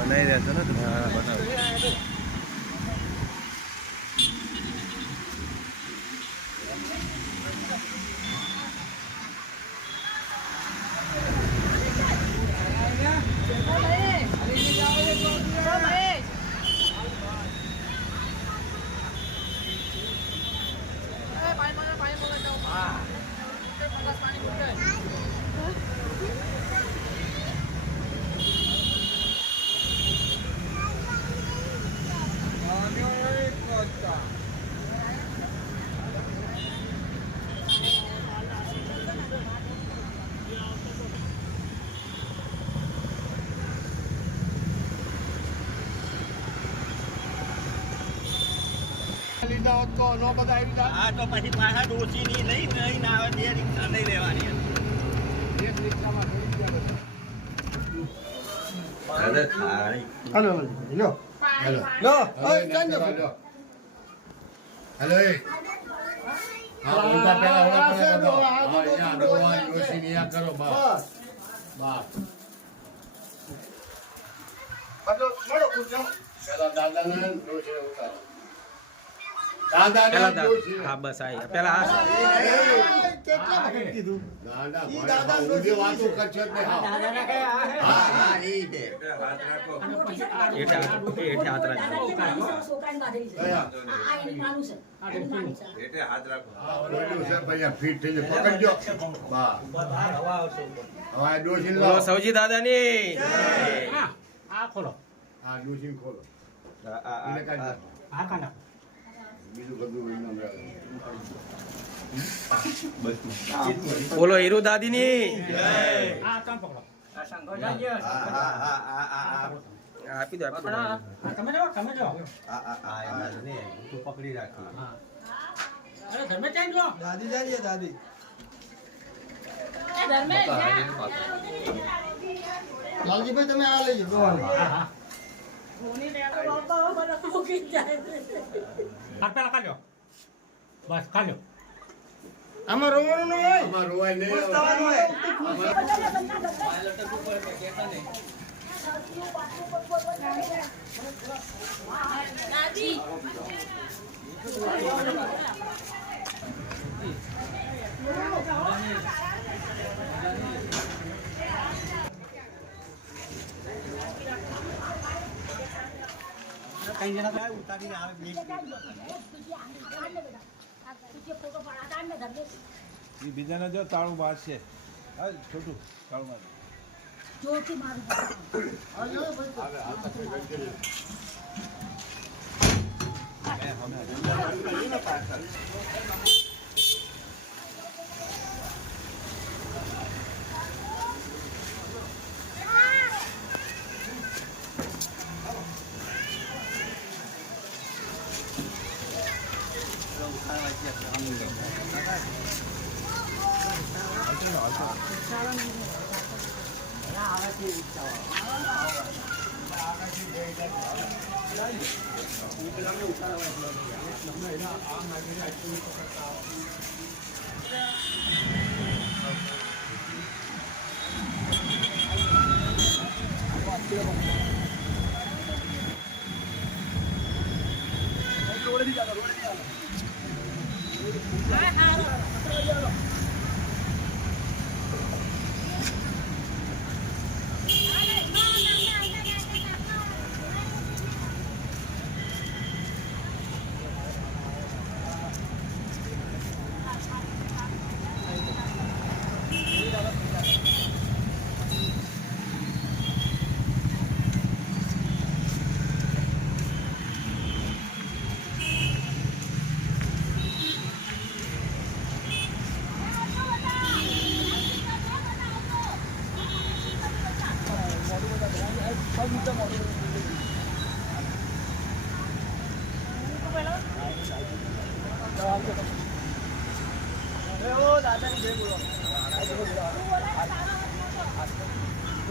બનાવી રહ્યા છો ને તમે? હા, બનાવો. હા તો પછી પાછા ડોસી ની નહીં ના આવે બે રિક્ષા નહીં લેવાની. હેલો લો લો ઓય ચાંજો હેલો એ હા ઉલટા પેલા ઓળા કરો ડોસી ની કરો બસ બસ બધો મળો પૂછો પેલા દાદાને ડોસી ઉતારો હા બસ આ પેલા કેટલા વખત કીધું દાદા ઈ દાદા ઉડી વાતો કરછે ને હા ઈ દે હાથ રાખો એઠે હાથ રાખો. એટલે હાથ રાખો હા ઓલું છે ભૈયા ફીટ થઈ પકડજો બા હવે ડોસી બોલો સૌજી દાદાની આ ખોલો હા ડોસી ખોલો આ કાના બીજું બધું નામ બોલો હીરુ દાદીની આ તમ પકડો આપી દો આપી દો. તમે જો તું પકડી રાખી. અરે ધર્મે ચાઈ જો દાદી જારીએ દાદી એ ધર્મે લાલજીભાઈ તમે આ લઈ જાઓ હા હાથ પેલા કાઢો બસ કાઢો આમાં રોવાનું ન હોય આમાં રોવાય નહીં પુસ્તવાનું હોય દાદી કઈ જણા ઉતારીને આવે બીજાને જો તાળું બહાર છે છોટું તાળું માર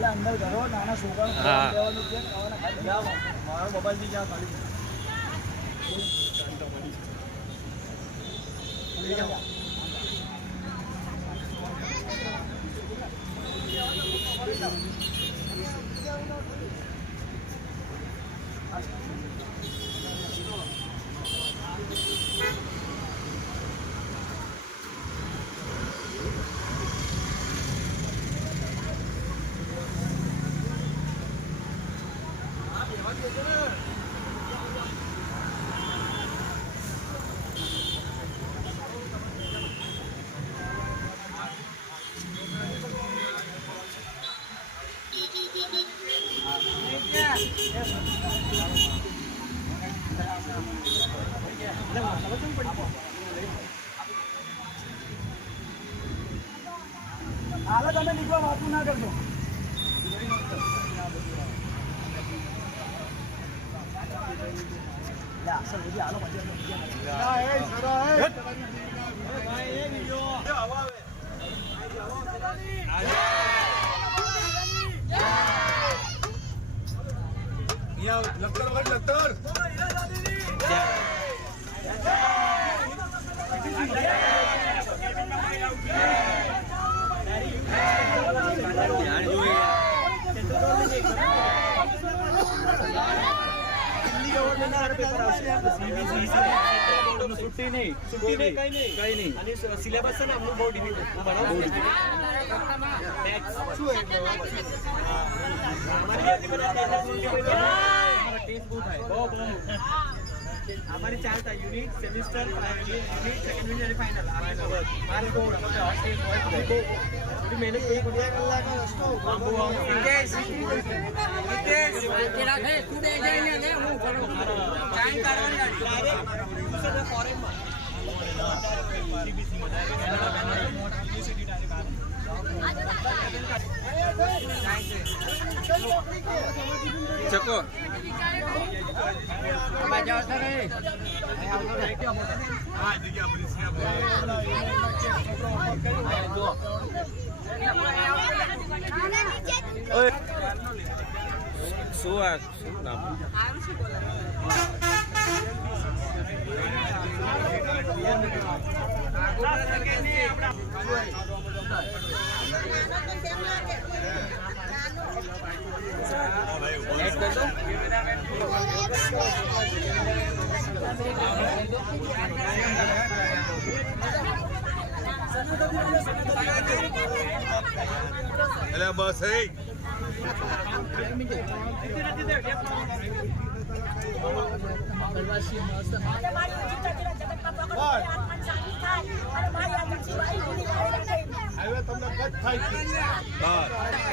અંદર ઘરો નાના છોકરા મારો મોબાઈલ બી જ્યાં ખાલી હાલો તમે નીકળો, વાતું ના કરજો. છુટ્ટી નહીં, કઈ નહીં. અને સિલેબસ છે ને અમનું બહુ ડિફિકલ્ટ અમારી ચાલતા unit semester unit second unit અને ફાઇનલ મારે બહુ મહેનત કરી ચકો શું આ શું નામ એટલે બસ એ હવે તમને કટ થાય છે.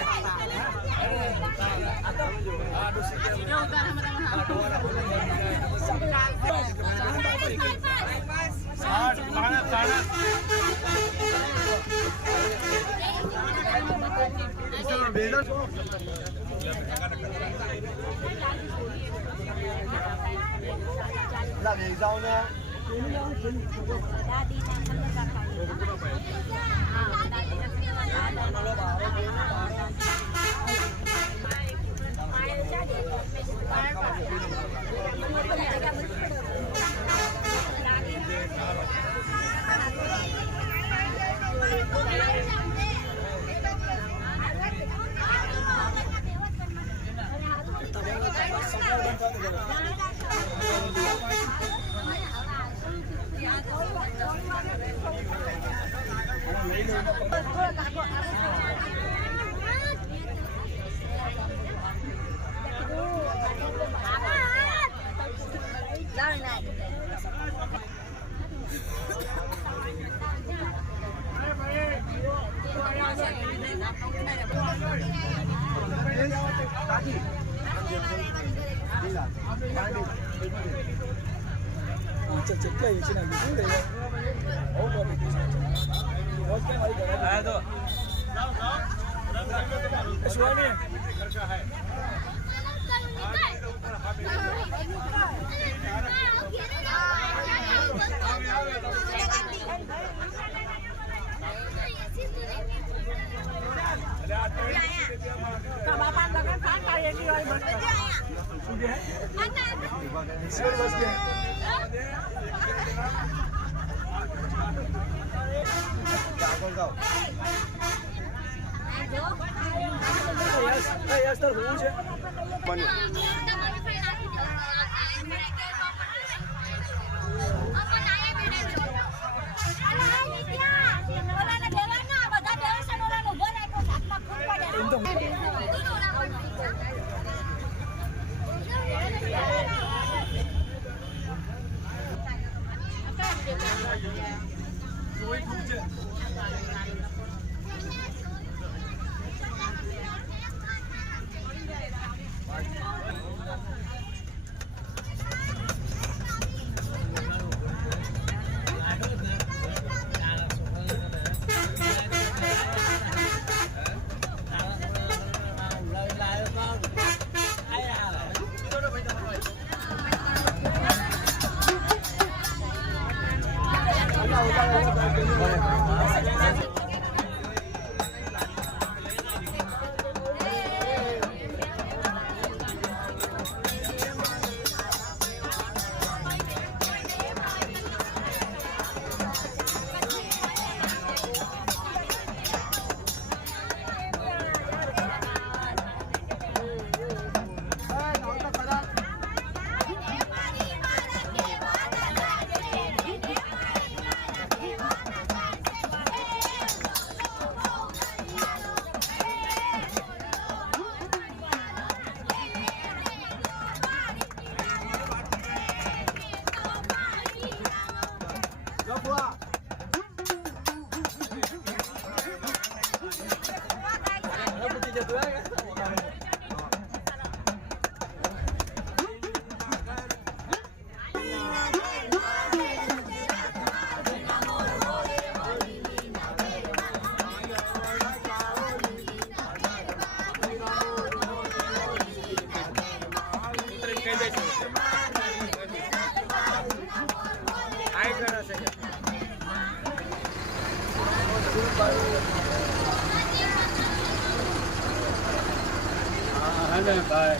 ભાઈ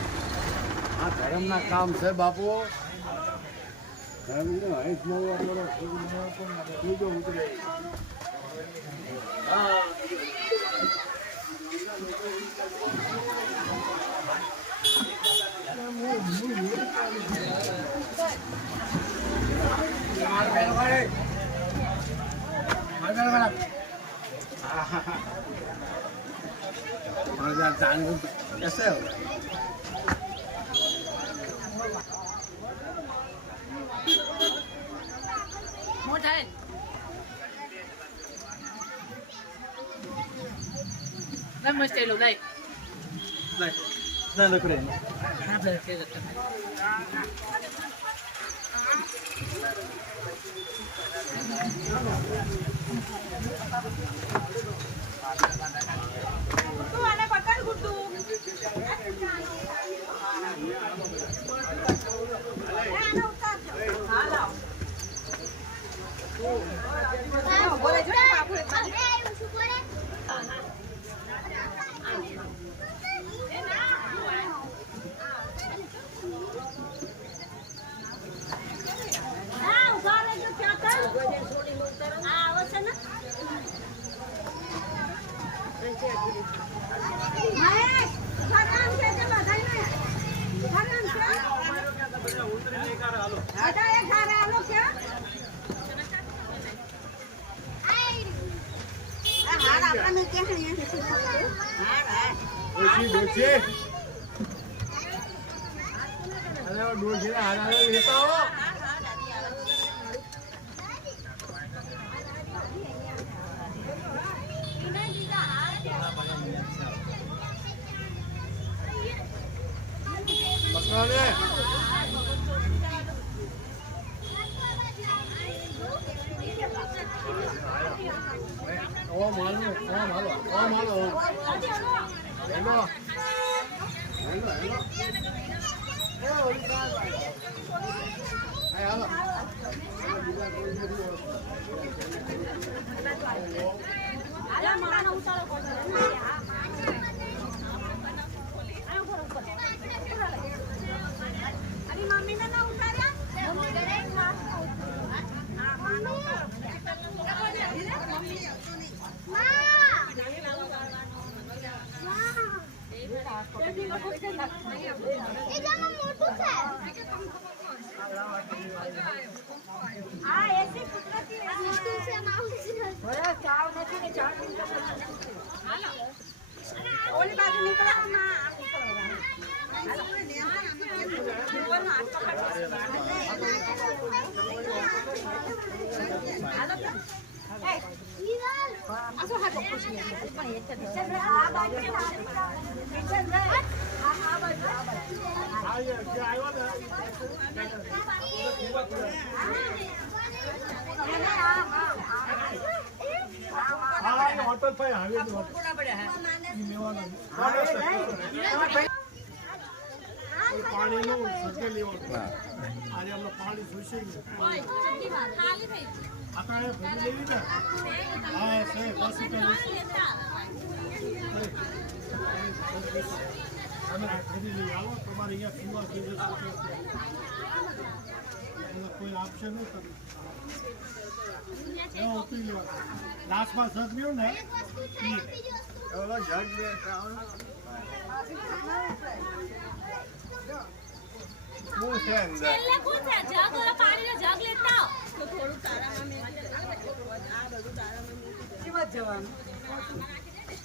આ ધર્મના કામ છે બાપુ. कैसे हो Namaste, Lulay. ના લકડે Gutu, ana pakad Gutu. Ana utar. Hala. Boleh juga Pak Pur. આ એસી કુદરતી બરાબર ચાવ નથી ને ચાવ હાલો ઓલી બાજુ નીકળવામાં આ નીકળવાનું હાલો ઉપરનો હાથ પકડો આસો હાથ પકડો પણ એક જ આ બાજુ આ બાજુ કોઈ આપશે નહીં લાસ્ટમાં જગ લ્યો ને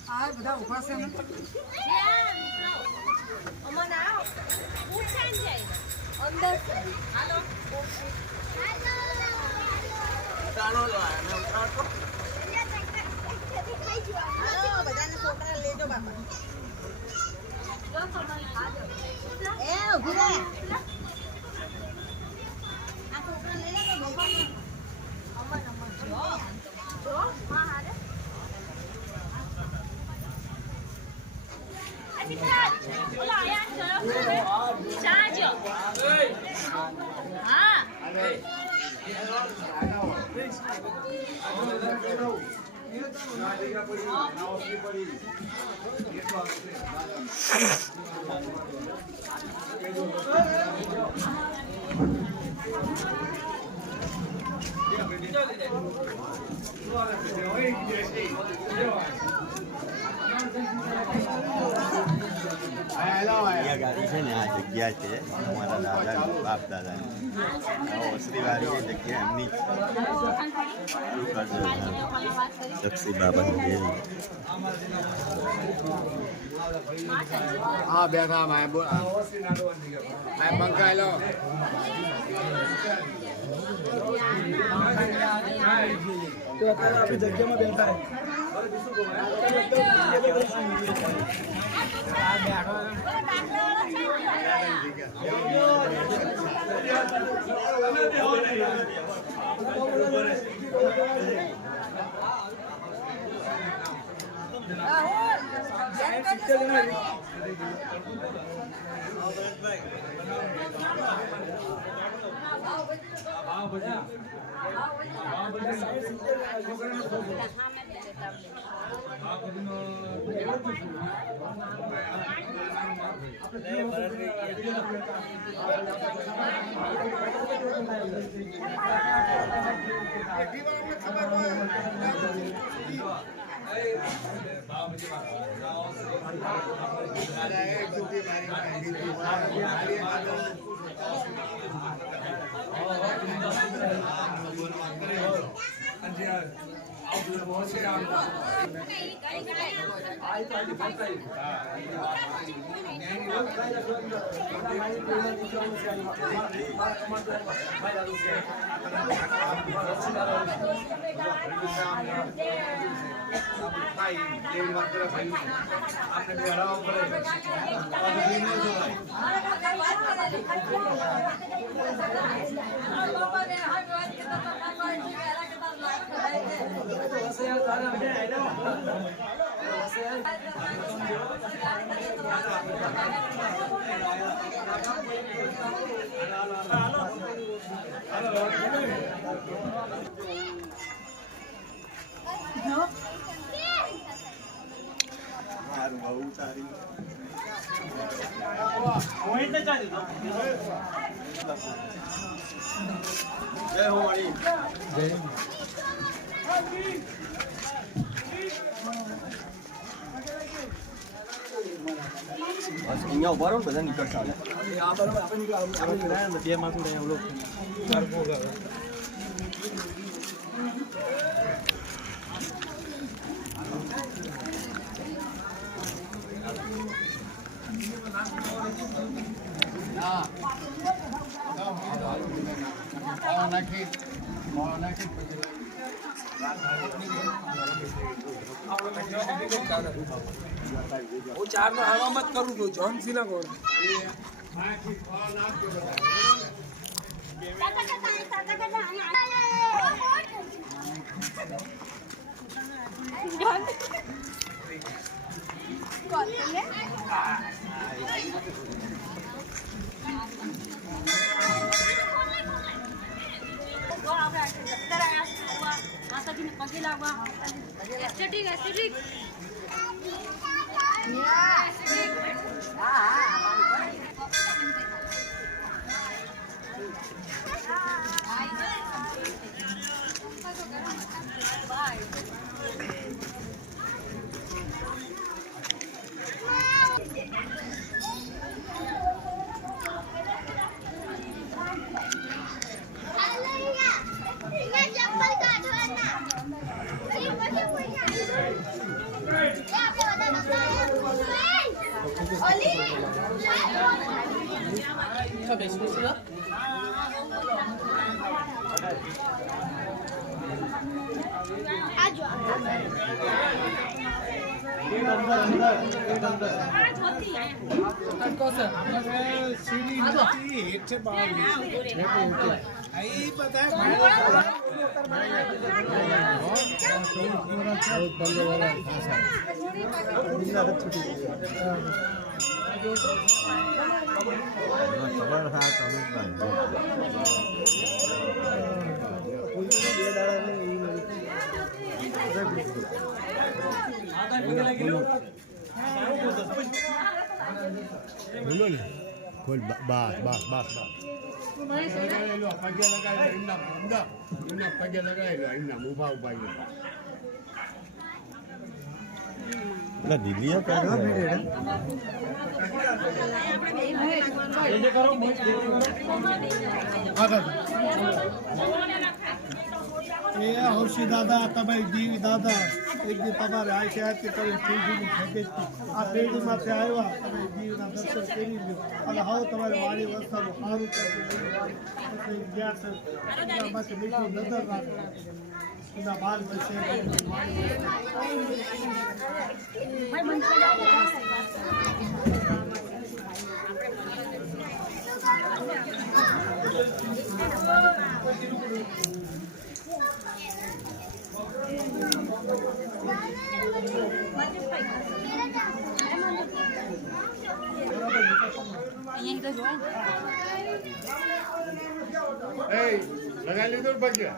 આ બધા ઉભા છે બધાને છોકરા લેજો બાપા એ ઉભી રહે આ છોકરા લઈ લે તો બાપા અમન જો માં હારે અચિકાલ બોલો આયા ચલો ચાજો હા ગાડી છે ને આ જગ્યા છે અમારા દાદા બાપ દાદાની ઓસરીવાળી જગ્યા એમની જક્ષી બાબાની હા બેઠા માય બોલ માય પંખા લો તો અત્યારે આપણે જગ્યામાં બેઠા અહીંયા ઉભા રહો ને બધા નીકળતા આવે. આ બરાબર આપણે બે માથું રહ્યા ઓલો હું ચાર નો હવામાં જ કરું છું જોન સિલા કોણ પગે લાગવા એસ્થેટિક એસ્થેટિક બોલો ને ખોલ બસ બસ બસ પગે લગાવી એમના પગે લગાવી એમના ઉભા ઉભા દીદી એ હૌશી દાદા તમે જીવી દાદા એક દી તમારે આ શહેરથી તમે પેઢીની ખેતી આ પેઢીમાંથી આવ્યા તમે જીવના દર્શન કરી લો અને હવે તમારે વાળી વસ્તાનું સારું કરી ગયા છે એનામાંથી મીઠી નજર રાખો એના બાર બચે લગાવી લીધું પગે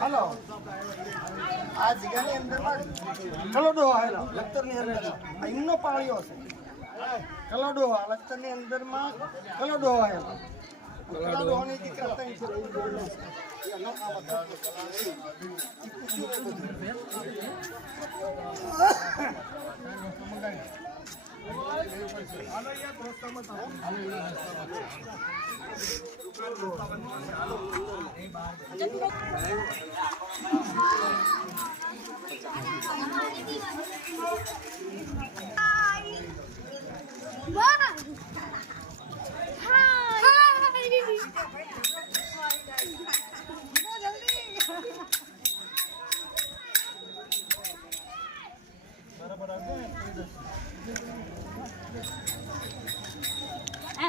હલો આ જગ્યાની અંદર કલોડો આવેલો લખતરની અંદર અહીંનો પાળ્યો છે કલોડો લખતરની અંદરમાં કલોડો આવેલો કલોડોની દીકરા ત્રણ છે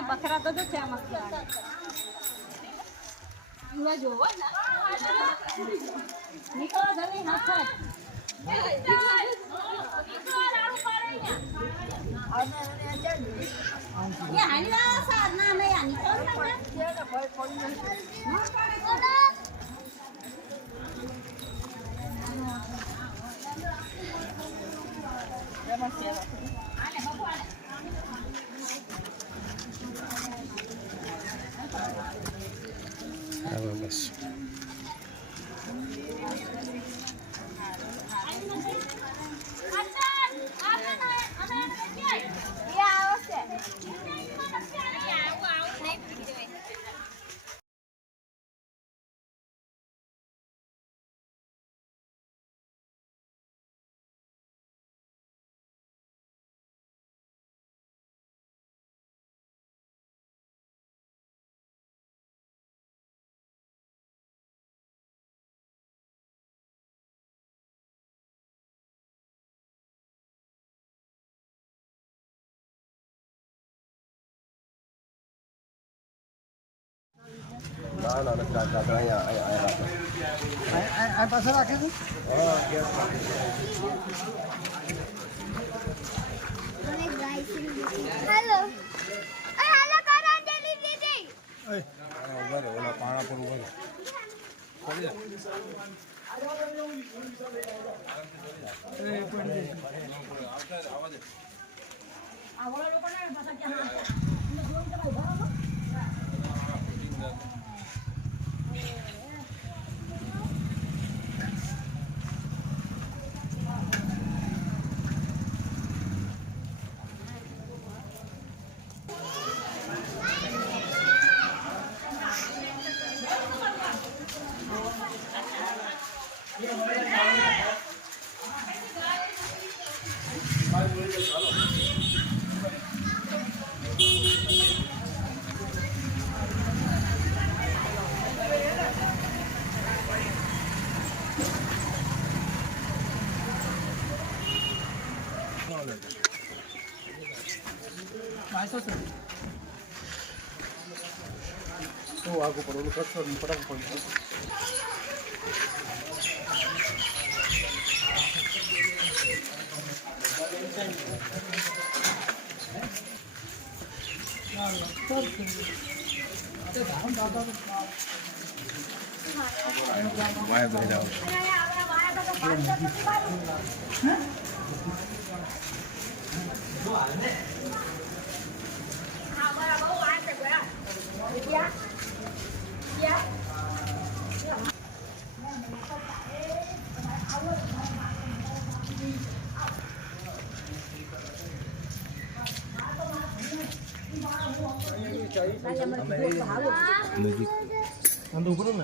બકરા તો છે આમાં જોવો ને નીકળો જલ્દી હાથ ये हानी वाला साधना नहीं आनी कौन બસ પાછળ રાખે છે हेलो हेलो करा अंजलि दीदी ઉભા રહો, ઓલા પાણા પર ઉભા રહો. ચડી જા. આવવા દે. આવળો લોકો ને પાછા ક્યાં આગળ પડવાનું કરશો ફટાફટ પડશે વાય બેડા.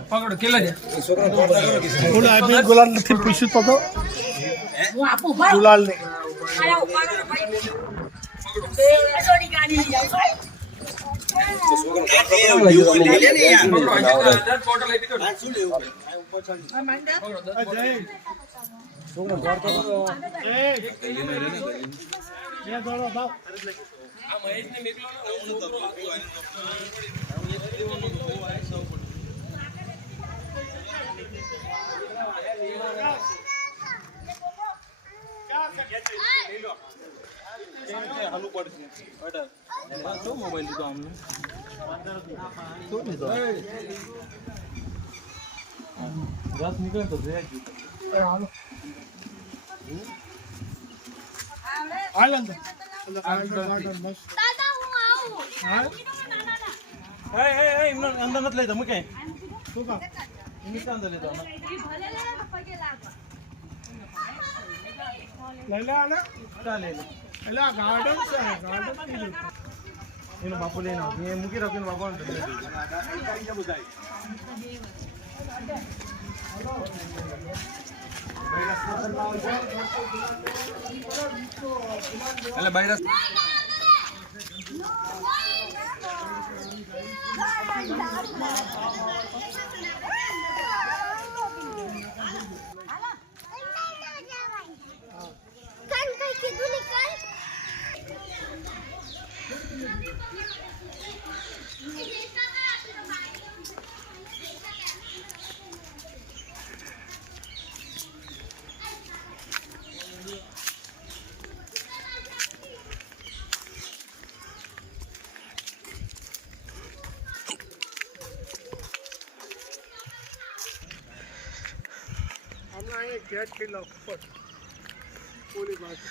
પકડો કેટલા છે ગુલાલ ગુલાલ નથી પૂછ્યું તો હું આપું ભાઈ ગુલાલ ને આયા ઉપાડો ભાઈ અડોડી ગાડી લઈ આવ ભાઈ ટોટલ લઈ દીધો આ મહેશ ને મેકલો ને હાલું પડશે શું મોબાઈલ લીધો અમને શું લીધો રસ નીકળે તો હાલ અંદર દાદા હું આવું અંદર નથી લઈ મૂકે શું કામ અંદર લીધો ભલે લે પગે લાગો લઈ લે આને ચાલે એટલે આ ગાર્ડન છે ગાર્ડન કીધું એનો બાપુ લઈને મૂકી રાખીને બાપા એટલે બૈરસ હમણાં અહીંયા ગેટ ખીલા ઉપર ઓલી બાજુ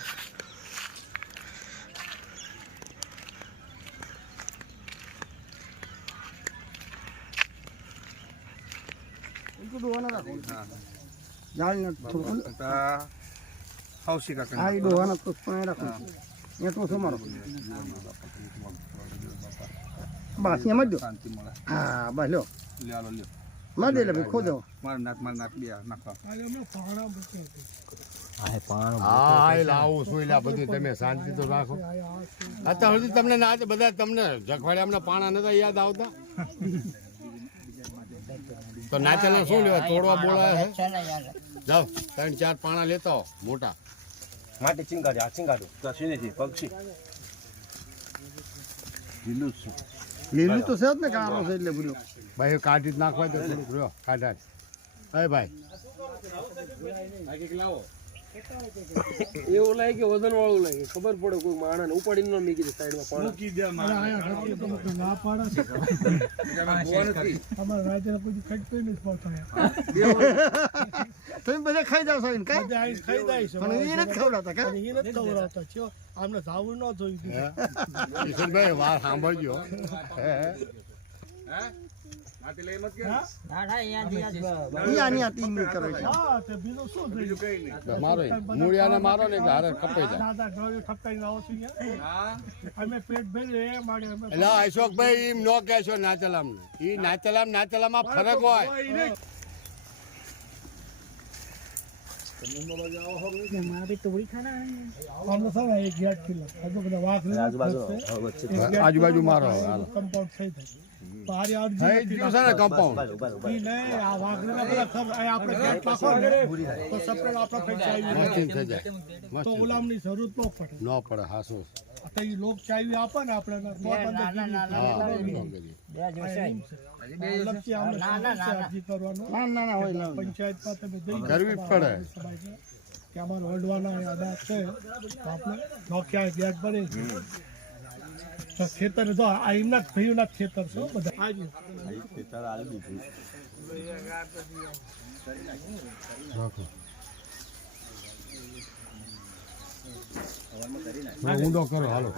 હૌશી કાકા હા એ ડોહાના તો પણ રાખો એ તો શું મારો બસ એમ જ દો શાંતિ મળે હા બસ લ્યો લ્યો લ્યો માં દે લે ભાઈ ખોદો માર નાક બે નાખવા હા એ લાવું છું એટલે બધું તમે શાંતિ તો રાખો અત્યાર સુધી તમને ના બધા તમને જખવાડિયા અમને પાણા નતા યાદ આવતા તો નાચેલા શું લેવા તોડવા બોલાય છે જાઓ 3-4 પાણા લેતા આવો મોટા માટી ચિંગાડ્યું કશી નથી પક્ષી લીલું જ છું લીલું તો છે જ ને કાળો છે એટલે બધું ભાઈ કાઢી જ નાખવા દો થોડુંક રહ્યો કાઢા જ હે ભાઈ એવું લાગે કે વજન વાળું લાગે ખબર પડે કોઈ માણસ ઉપાડીને ન મૂકી દે સાઈડમાં મૂકી દે ના પાડે છે અમારા રાજ્યના કોઈ ખટતો નથી પડતા તમે બધા ખાઈ જાવ છો ને કાઈ ખાઈ જાય છે પણ એ નથી ખવડાવતા કા એ નથી ખવડાવતા છો આમને જાવું ન જોયું કિશોરભાઈ વાત સાંભળજો હે માટી લઈ મત કે ઈ ટીમ કરે છે હા તે બીજું શું બીજું કઈ નહીં મારો મૂળિયાને મારો ને હારે કપાઈ જાય દાદા ગળે ઠપકાઈ આવો છો હા અમે પેટ ભરી એ માડે અમે એટલે અશોકભાઈ એમ ન કહેશો નાચલામ એ નાચલામાં ફરક હોય આજુબાજુ મારો કમ્પાઉન્ડ થઈ જાય થઈ ગયું છે ને કમ્પાઉન્ડ મસ્તી થઈ જાય તો ગુલામની જરૂર ન પડે ન પડે હાસો તો એ લોક ચાવી આપે ને આપણે પંચાયતમાં તમે કરવી પડે કે અમારે વડવાના આદાત છે તો આપણે નોકિયા વ્યાજ ભરે તો ખેતર તો આ એમના જ ભાઈઓના ખેતર છે બધા આજે ઊંડો કરો હાલો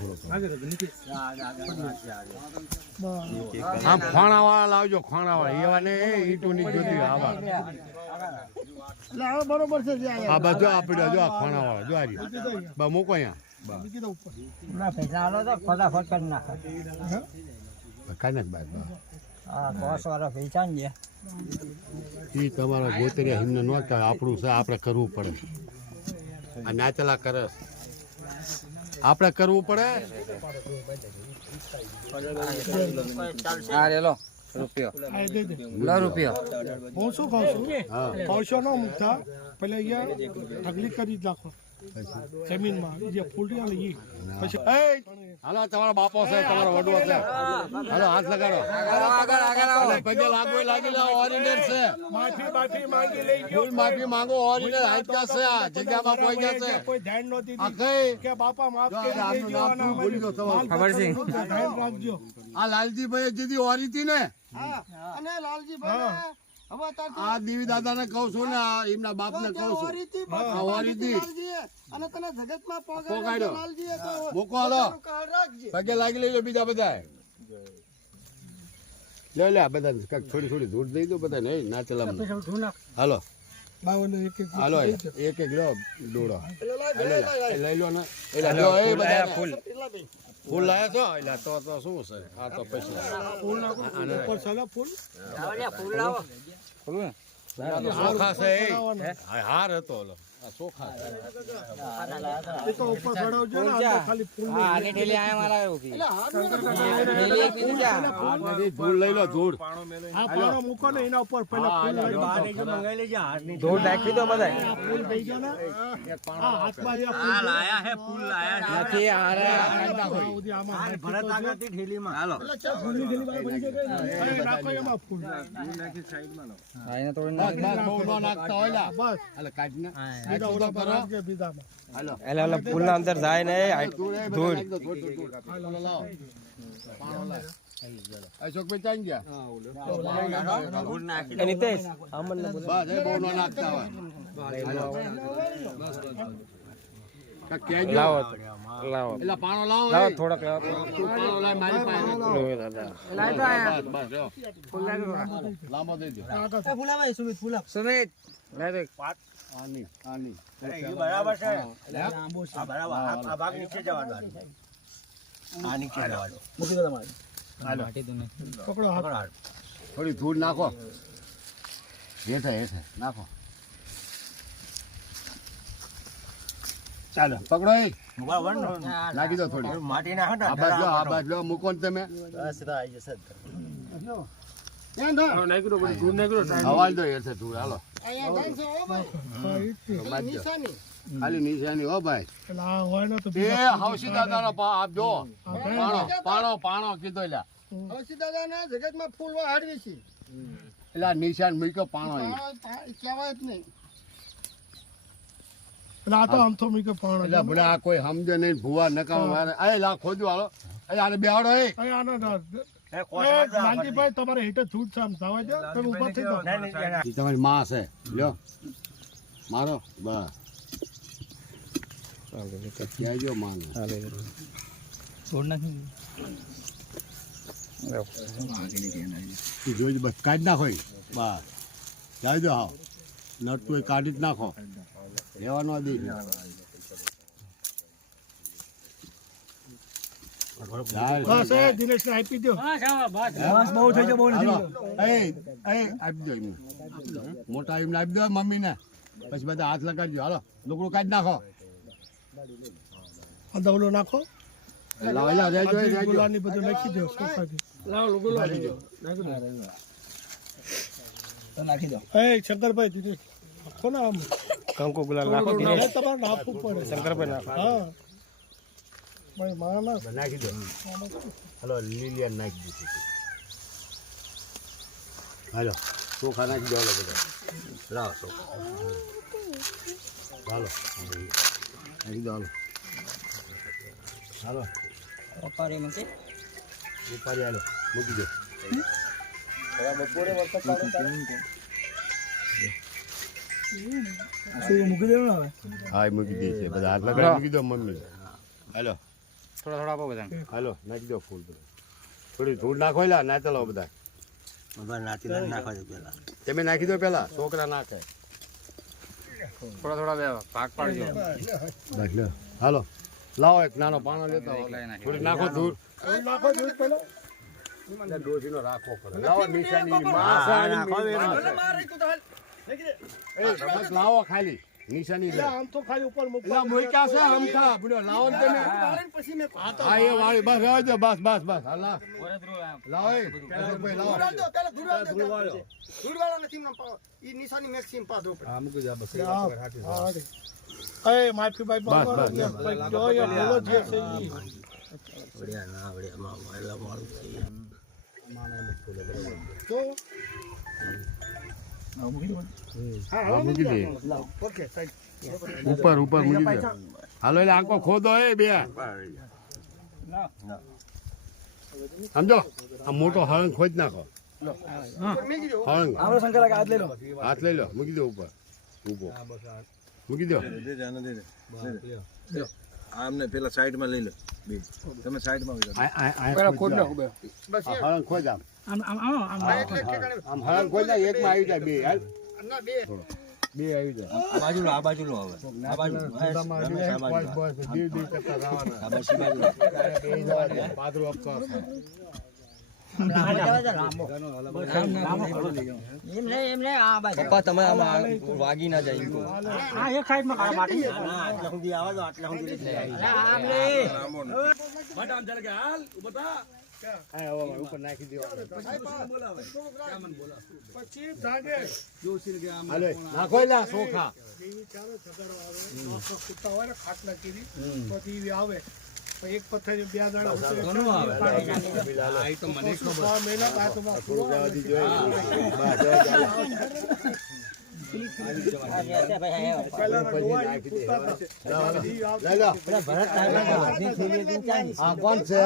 આમ ખાણા વાળા લાવજો ખાણા વાળા એવા ને ઈટું ની જોતી આવા એટલે હવે બરોબર છે આ બધું આપડે જો આ ખાણા વાળા જો આ બા મૂકો અહીંયા કાંઈ તમારા ગોતરિયા એમને ન થાય આપણું છે આપણે કરવું પડે આ નાચલા કરે આપણે કરવું પડે હું શું કહું છું પૈસો ન મૂકતા પેલા અહીંયા ઢગલી કરી જ નાખો જમીનમાં જે ફૂલડી આવે એ પછી હાલો તમારો બાપો છે તમારો વડવો છે હાલો હાથ લગાડો પગે લાગો લાગી લો ઓરિજિનલ છે માફી માંગી લઈ ફૂલ માફી માંગો ઓરિજિનલ હાથકા છે આ જગ્યામાં પહોંચી ગયા છે કોઈ ધ્યાન ન આ દીધી કઈ કે બાપા માફ જો કરી આમનું દેજો નામ અને શું ભૂલી ગયો તમારું ખબર છે ધ્યાન રાખજો આ લાલજીભાઈ જીધી ઓરી હતી ને હા અને લાલજીભાઈ હવે આ દેવી દાદા ને કહું છું ને આ એમના બાપ ને કહું છું આ ઓરી હતી અને તને જગતમાં પોકાડ્યો લાલજીએ તો મૂકો હાલો રાખજે પગે લાગી લઈ લો બીજા બધા લે આ બધા થોડી ધૂળ દઈ દો બધા નહીં નાચલા હાલો હાલો એક લો દોડો લઈ લો ને એટલે લો એ બધા ફૂલ ફૂલ લાયા છો એટલે તો શું છે આ તો પછી ફૂલ નાખો ઉપર ચાલો ફૂલ ચોખા છે હાર હતો ઓલો આ ચોખા એ તો ઉપર ચડાવજો ને આ તો ખાલી ફૂલ ધૂળ લઈ લો ધૂળ આ પાણો મૂકો ને એના ઉપર પહેલા ફૂલ લઈ ધૂળ નાખી દો બધા ફૂલ થઈ ગયા ને આ હાથમાં જે ફૂલ લાયા હે ફૂલ લાયા નથી ભરત આગળથી ઢેલીમાં હાલો ફૂલની ઢેલી બની જાય નાખો એમાં ફૂલ આઈને તો બહુ ન નાખતા હોય બસ હાલે કાઢને બીજા ઓલા પર કે બીજામાં હાલો એટલે ફૂલના અંદર જાય ને ધૂળ લાવો પાણો લાવ અશોકભાઈ ચાઈ ગયા નિતેશ બસ એ બહુ ન નાખતા હોય લાવો એટલે પાણો લાવો લાવો થોડાક લાવો પાણો લાવ મારી પાસે બસ જો લાંબો દઈ દો સુમિત આની બરાબર છે બરાબર આ ભાગ નીચે જવાનો આ નીચે જવાનો મૂકી દો તમારે હાલો પકડો હાથ થોડી ધૂળ નાખો હેઠે નાખો ચાલો પકડો એ નાખી દો થોડી માટી ના આ બાજુ લો મૂકો ને તમે હવાલ દો હેઠે ધૂળ હાલો ખાલી નિશાની હો ભાઈ એટલે આ હોય ને તો એ હવસી દાદાનો આપજો પાણો કીધો એટલે હવસી દાદાના જગતમાં ફૂલ હાડવી છે એટલે આ નિશાન મૂક્યો પાણો કહેવાય જ નહીં એટલે આ તો આમ તો મીકે પાણો એટલે ભલે આ કોઈ સમજે નહીં ભૂવા નકામા મારે એ લા ખોદ્યું હાલો આને બેહાડો એ લાલજીભાઈ તમારે હેઠે છૂટ છે આમ થવા દો તમે ઉભા થઈ જાઓ ઈ તમારી માં છે લ્યો મારો બસ કહેજો માં જોઈ બસ કાઢી નાખો બસ જાય દો હાવ નટતું કાઢી જ નાખો લેવાનો દે બસ એ દિનેશને આપી દો બહુ થઈ ગયો બહુ આપી દો એમને મોટા એમને આપી દો મમ્મીને પછી બધા હાથ લગાડજો હાલો લુગડું કાઢી નાખો દવલો નાખો રહેજો ગુલાની બધું નાખી દો સોફાથી નાખી દો એ શંકરભાઈ દીદી નાખો ને આમ કંકુ ગુલાલ નાખો તમારે નાખવું પડે શંકરભાઈ નાખો હા ભાઈ મારા નાખી દો હાલો લીલિયન નાખી દીધી હાલો ચોખા નાખી દો હાલો બધા લાવો ચોખા હાલો નાખી દો હાલો હાલો ઉપાડી હાલો મૂકી દો મૂકી દેવું ને હા મૂકી દે છે બધા હાથ લગાડી મૂકી દો મમ્મી હાલો થોડા આપો બધા હાલો નાખી દો ફૂલ બધા થોડી ધૂળ નાખો લા ના ચલાવો બધા તમે નાખી દો પેલા છોકરા નાખે થોડા ભાગ પાડજો બસ લો હાલો લાવો એક નાનો પાણો લેતો થોડી નાખો ધૂળ નાખો દૂધ પેલો ડોસીનો રાખવો પડે લાવો નિશાની બસ લાવો ખાલી નિશાની લે આમ તો ખાલી ઉપર મૂકો એલા મોઈકા છે હમખા બુડો લાવો ને તમે હા એ વાળી બસ રહેવા દો બસ હાલા લાવો એ ભાઈ લાવો એ માફી ભાઈ બસ જો એ બોલો જે છે ઈ તો હા મૂકી દે ઉપર મૂકી દે હાલો એટલે આંખો ખોદો એ બે સમજો આ મોટો હળંગ ખોદ નાખો હળંગ હાથ લઈ લો મૂકી દો ઉપર ઊભો મૂકી દો આમને પેલા સાઈડમાં લઈ લો તમે સાઈડમાં હળંગ ખોદ આમ હળંગ ખોદ એકમાં આવી જાય બે હાલ બે આવી જાય આ બાજુ લો, આ બાજુ લો હવે. આ બાજુ. ખોદામાં આવી રમેશ, જાય, આ બાજુ. બસ બસ દીવ દીવ કરતા જવાના. આ બાજુ, બાજુ. ત્યારે બે જવા દે, પાદરું આપતો હશે. પપ્પા તમે આમાં વાગી ના જાય આટલા સુધી આવા દો, આટલા સુધી લઈ હા, હવે ઉપર નાખી દેવાનું. પછી જાગે હાલે, નાખો લ્યા ચોખા. દેવી ચાલે ઝઘડવા આવે કુત્તા હોય ને ખાટલા કીધી તો દેવી આવે પણ એક પથ્થર બે દાણા થોડું જવા દીજો. હા, કોણ છે?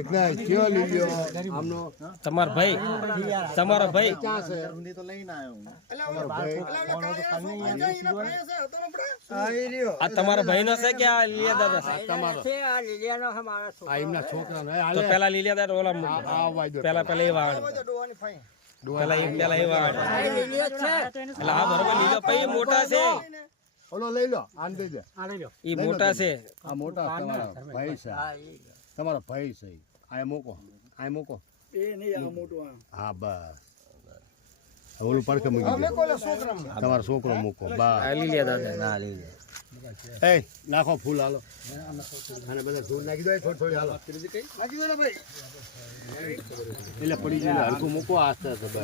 એક ને કયો લીધો આમનો? તમારો ભાઈ તમારો ભાઈ ક્યાં છે? આ તમારા ભાઈ નો છે કે આ લીલિયા દાદા છે? તમારો આ એમના છોકરાનો. એ તો હાલે. પેલા લીલિયા દાદા ઓલા આ અવાજ દો. પેલા એ વાળ પેલા એ વાળ એટલે આ બરોબર લીલો ભાઈ મોટા છે, ઓલો લઈ લો, આને દઈ દે. ઈ મોટા છે. આ મોટા તમારા ભાઈ છે, તમારા ભાઈ છે. આ મૂકો, આ મૂકો. હા, બસ. ઓલું પડખે મૂકી દે. તમારો છોકરો મૂકો. બસ. આ લીલિયા દાદા ના લઈ લે. એ નાખો ફૂલ, હાલો. અને બધા ધૂળ નાખી દો, થોડી થોડી, હાલો. એટલે પડી જાય, હલકું મૂકો, આસ્તે આસ્તે. બસ,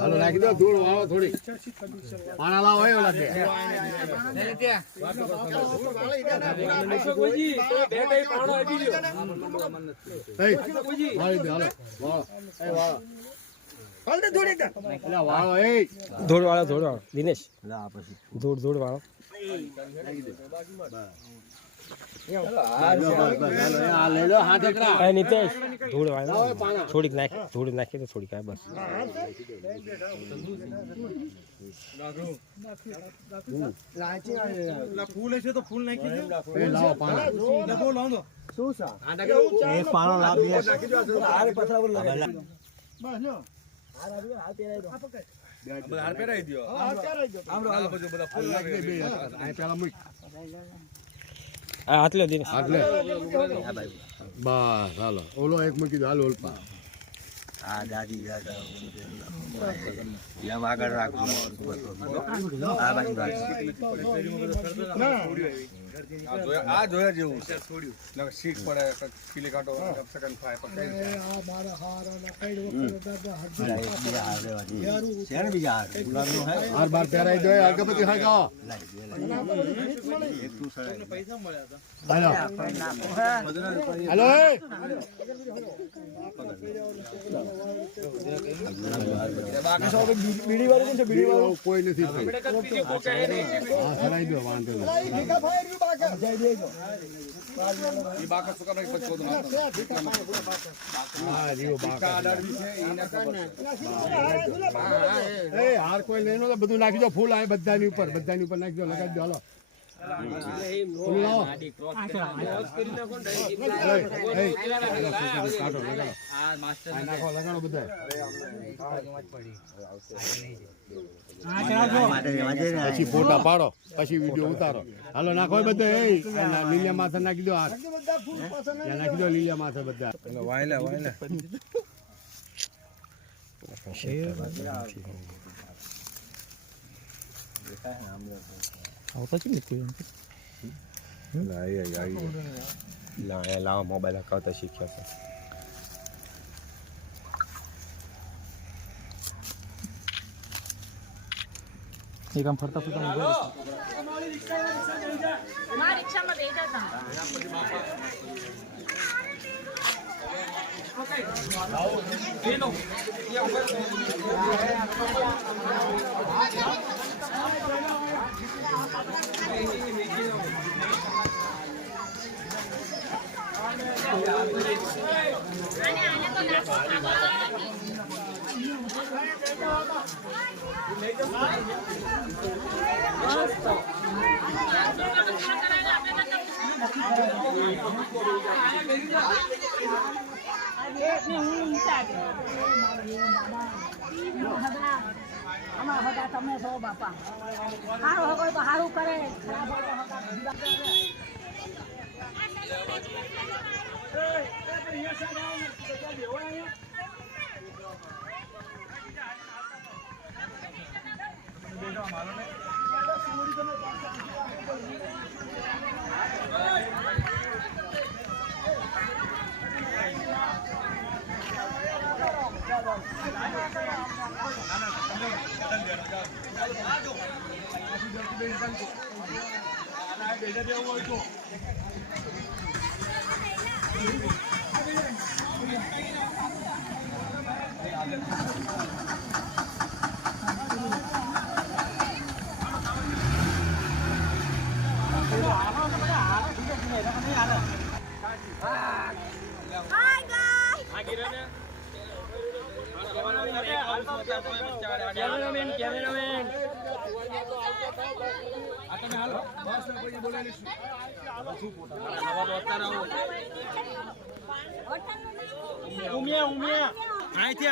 હાલો, નાખી દો ધૂળ, વાળો થોડી. પાણા લાવો, એ ઓલા બે. વાળી દે, હાલો. વાળો, એ વાળો. એટલે વાળો, એ ધોળ વાળો દિનેશ લા પછી. ધોળ વાળો. આ લઈ લો, હાથ એકડા. આ નિતેશ ધોળ વાળો થોડીક નાખી તો થોડીક આ બસ. એ લાવો પાણા. એક પાણો લાવ, બે. પેલા મૂક. આ હાથ લ્યો દિનેશ. હાથ લે. બસ, હાલો. ઓલો એક મૂકી દો, હાલો ઓલપા. આ દાદી દાદા એમ આગળ રાખજો. આ બાજુ રાખજો. આ જોયા જેવું છે. સીટ પડે પીલી કાંટો સેકન્ડ થાય છે ને બીજા હાર? ગુલાબનો હે? હાર બાર પહેરાઈ દો, અગરબત્તી હળગાવો. હાલો. હાલો, એ. બીડી કોઈ નથી ભાઈ. હા, ચડાઈ દો, વાંધો નહીં. હા, જીવો બાકા. એ હાર કોઈ લેનો તો બધું નાખી દો, ફૂલ આવે બધાની ઉપર નાખી દો, લગાવી દો, હાલો. ફૂલ લાવો. કાઢો, લગાડો. નાખો, લગાડો બધા. પછી ફોટા પાડો, પછી વિડીયો ઉતારો. હાલો, નાખો બધા. લીલિયા માથે નાખી દો, હાથ નાખી દો, લીલિયા માથે બધા. વાયલા લાવો મોબાઈલ હકાવતા શીખ્યા છે. મારી રિક્ષામાં બેઠા હતા. અમારા હગા તમે છો બાપા. સારું હોય તો સારું કરે, ખરાબ હોય તો હગા જુદા કરે.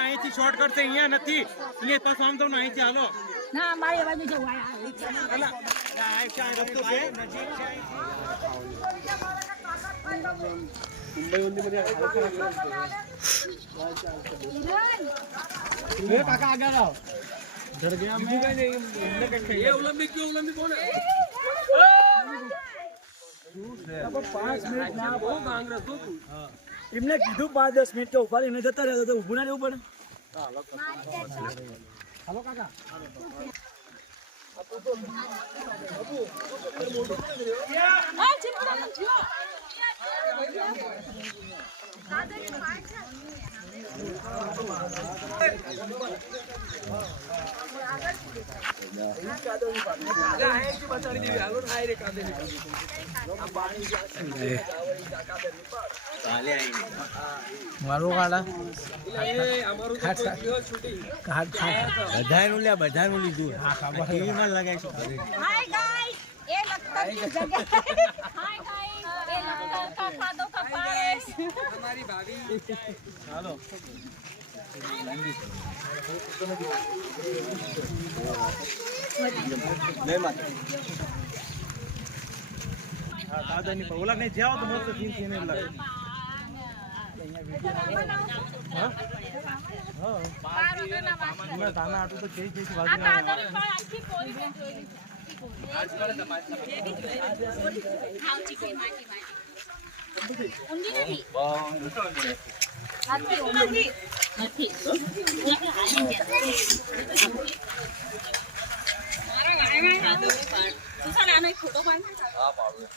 અહીંથી શોર્ટકટ છે, અહીંયા નથી. અહીંયા પાછું આમ તો અહીંથી હાલો. ના મારી બાજુ જવું એમને કીધું 5-10 મિનિટ કે ઉભા રહીને જતા રહ્યા તો ઊભું ના રહેવું પડે. હાલો કાકા બધાનું લીધું ટીવીમાં લગાવીશું. હાય ગાઈસ એ લખતર की जगह हाय गाइस ये लखतर का पादों का पारस हमारी भाभी हेलो ले मत दादा नहीं बोला नहीं जाओ तो मत सीन सीने लगे हां हां दाना आटू तो जई जई बाजू આ દાદરી પણ આખી કોરી બેન જોઈ આજ કરે તમારી ખાવચી કોઈ માટી માટી ઊંડી નથી આથી ઊંડી નથી મારા ગાયમાં ખાધો પાડ તું સા નાનો એક ફોટો પાડ હા પાડું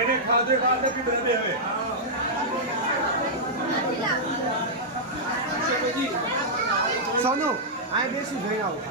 એને ખાધે બાદ નથી બને હવે સોનુ આ બેસી જઈ આવો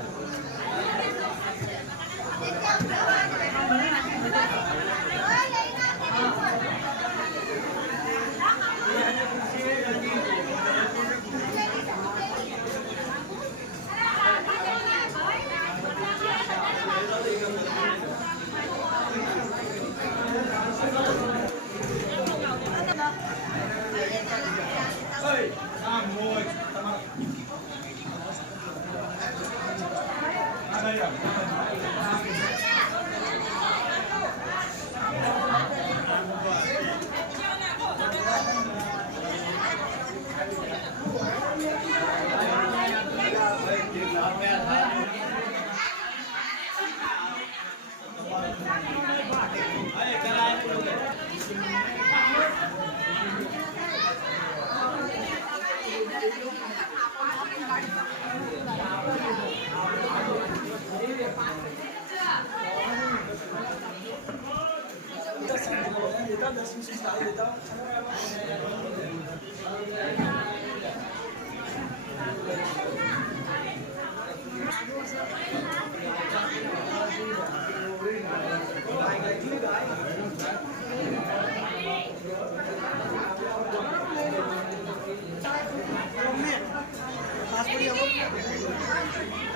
પાસપોર્ટ